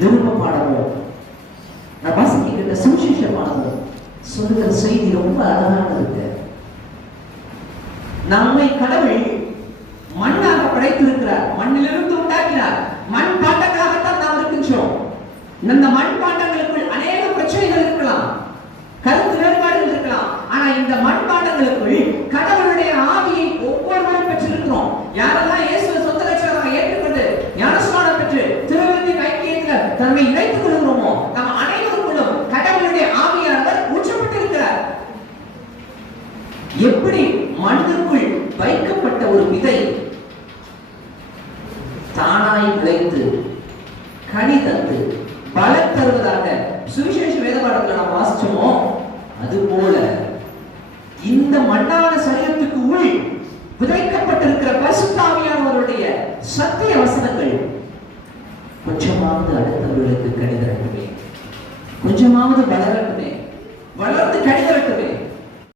நிருப பாடமும் நான் வாசிக்கின்ற சுவிசேஷ பாடமும் சொல்லுகிற செய்தி ரொம்ப அழகானது. நம்மை கடவுள் மண்ணாக படைத்திருக்கிறார், மண்ணிலிருந்து உண்டாக்கினார். மண் பாண்டங்களாகத்தான் நாம் இருக்கின்றோம். இந்த மண் பாண்டங்களுக்குள் அநேக பிரச்சனைகள் இருக்கலாம், கருத்து வேறுபாடுகள் இருக்கலாம். ஆனா இந்த மண் பாண்டங்களுக்குள் கடவுளுடைய ஆவியை ஒவ்வொருவரும் பெற்றிருக்கிறோம். யாரெல்லாம் இயேசுவை சொந்த ரட்சகராக ஏற்றுக்கொண்டு ஞானஸ்நானம் பெற்று திருவிருந்தின் ஐக்கியத்தில் தன்னை இணைத்துக் கொள்கிறோமோ, நாம் அனைவருக்குள்ளும் கடவுளுடைய ஆவியானவர் ஊற்றப்பட்டிருக்கிறார். எப்படி மண்ணுக்குள் வைக்கப்பட்ட ஒரு விதை தானாய் விளைந்து கனி தந்து பலன் தருவதாக சுவிசேஷ வேத பாடத்தில் நாம் வாசிச்சோமோ, அதுபோல இந்த மண்ணான சரீரத்துக்கு உள் விதைக்கப்பட்டிருக்கிற பரிசுத்த ஆவியானவருடைய சத்திய வசனங்கள் கொஞ்சமாவது அடுத்தவர்களுக்கு கனி தரட்டுமே, கொஞ்சமாவது வளரட்டும்.